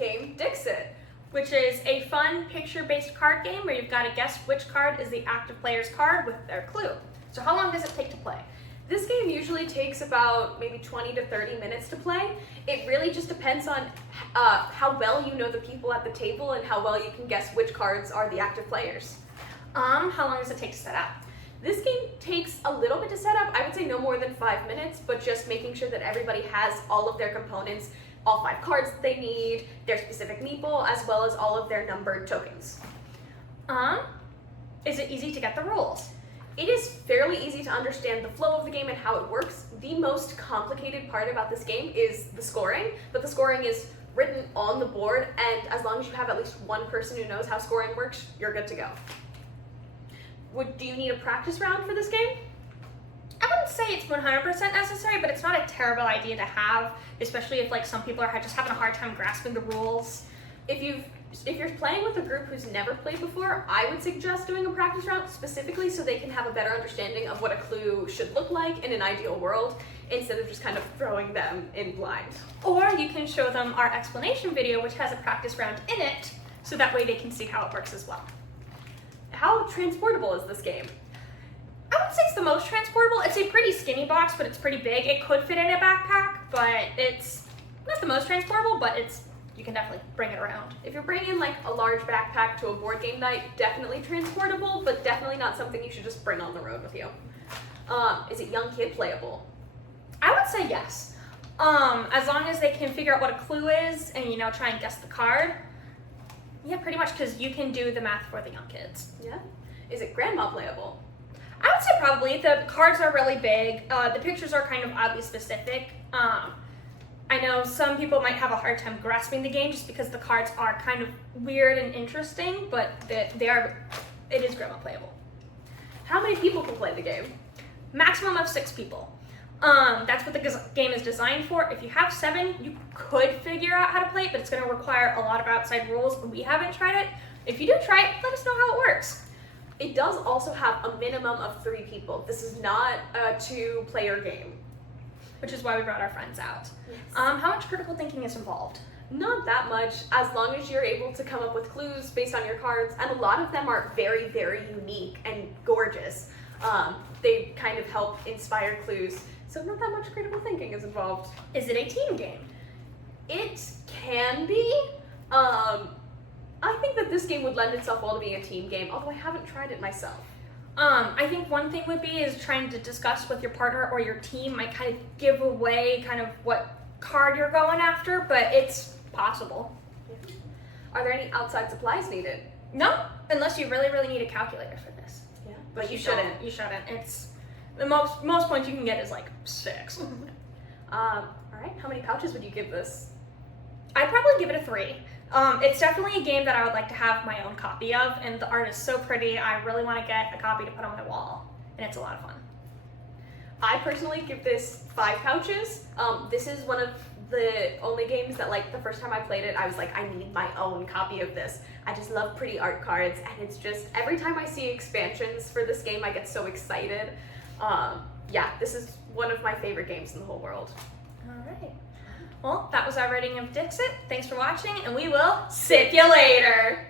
game Dixit. Which is a fun picture-based card game where you've got to guess which card is the active player's card with their clue. So how long does it take to play? This game usually takes about maybe 20 to 30 minutes to play. It really just depends on how well you know the people at the table and how well you can guess which cards are the active players. How long does it take to set up? This game takes a little bit to set up. I would say no more than 5 minutes, but just making sure that everybody has all of their components, all 5 cards that they need, their specific meeple, as well as all of their numbered tokens. Is it easy to get the rules? It is fairly easy to understand the flow of the game and how it works. The most complicated part about this game is the scoring, but the scoring is written on the board, and as long as you have at least one person who knows how scoring works, you're good to go. Do you need a practice round for this game? I wouldn't say it's 100% necessary, but it's not a terrible idea to have, especially if like some people are just having a hard time grasping the rules. If you're playing with a group who's never played before, I would suggest doing a practice round specifically so they can have a better understanding of what a clue should look like in an ideal world, instead of just kind of throwing them in blind. Or you can show them our explanation video, which has a practice round in it, so that way they can see how it works as well. How transportable is this game? I wouldn't say it's the most transportable. It's a pretty skinny box, but it's pretty big. It could fit in a backpack, but it's not the most transportable, but you can definitely bring it around. If you're bringing like a large backpack to a board game night, definitely transportable, but definitely not something you should just bring on the road with you. Is it young kid playable? I would say yes. As long as they can figure out what a clue is and, try and guess the card. Yeah, pretty much, because you can do the math for the young kids. Yeah. Is it grandma playable? I would say probably. The cards are really big. The pictures are kind of oddly specific. I know some people might have a hard time grasping the game just because the cards are kind of weird and interesting, but it is grandma playable. How many people can play the game? Maximum of 6 people. That's what the game is designed for. If you have 7, you could figure out how to play it, but it's going to require a lot of outside rules. We haven't tried it. If you do try it, let us know how it works. It does also have a minimum of 3 people. This is not a 2-player game. Which is why we brought our friends out. Yes. How much critical thinking is involved? Not that much, as long as you're able to come up with clues based on your cards, and a lot of them are very, very unique and gorgeous. They kind of help inspire clues, so not that much critical thinking is involved. Is it a team game? It can be. I think that this game would lend itself well to being a team game, although I haven't tried it myself. I think one thing would be is trying to discuss with your partner or your team might kind of give away kind of what card you're going after, but it's possible. Yeah. Are there any outside supplies needed? No, unless you really, really need a calculator for this. Yeah, but you shouldn't. You shouldn't. It's the most points you can get is like 6. All right. How many pouches would you give this? I'd probably give it a 3. It's definitely a game that I would like to have my own copy of, and the art is so pretty. I really want to get a copy to put on my wall, and it's a lot of fun. I personally give this 5 pouches. This is one of the only games that, like, the first time I played it, I was like, I need my own copy of this. I just love pretty art cards, and it's just, every time I see expansions for this game, I get so excited. Yeah, this is one of my favorite games in the whole world. All right. Well, that was our rating of Dixit. Thanks for watching, and we will see you later.